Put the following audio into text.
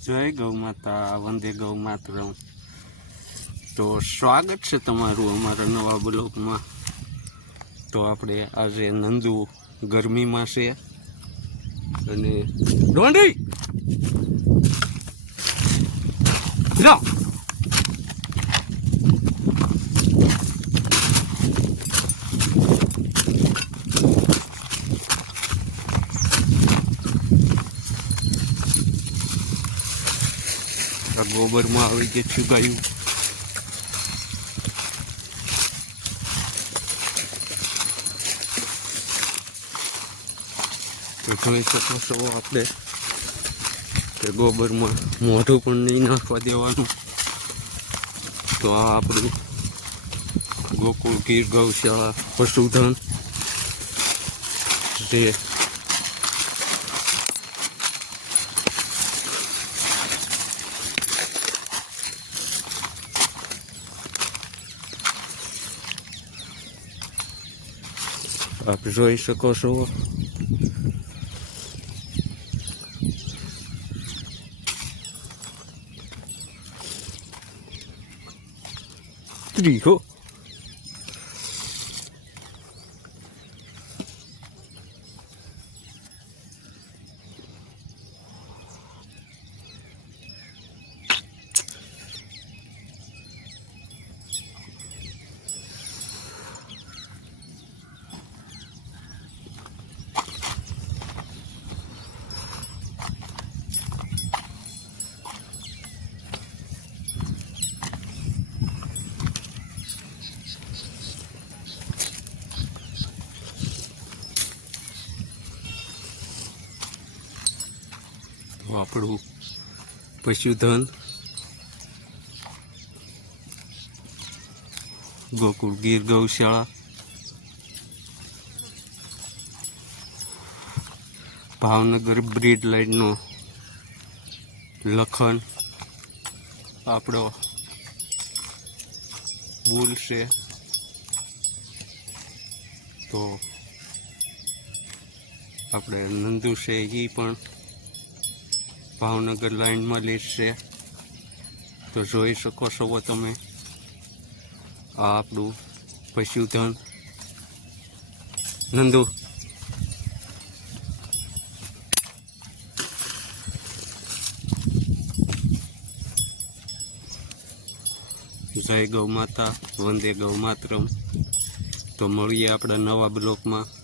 જય ગૌ માતા, વંદે ગૌ માતરમ. તો સ્વાગત છે તમારું અમારા નવા બ્લોકમાં તો આપણે આજે નંદુ ગરમીમાં છે અને ડોંડી! જાઓ આ ગોબરમાં આવી જે છુગાયું જોઈ શકો છો આપણે કે ગોબરમાં મોઢું પણ નહીં નાખવા દેવાનું. તો આ આપણું ગોકુળ ગીર ગૌશાળા પશુધન જે આપ જોઈ શકો છો આપણું પશુધન. ગોકુળ ગીર ગૌશાળા. ભાવનગર બ્રીડ લાઇનનું લખન. આપણો બુલ છે. તો આપણે નંદુ છે એ પણ ભાવનગર લાઈનમાં લેશે તો જોઈ શકો છો તમે. આ આપણું પશુધન. નંદુ. જય ગૌ માતા, વંદે ગૌ માતરમ. તો મળીએ આપણા નવા બ્લોકમાં.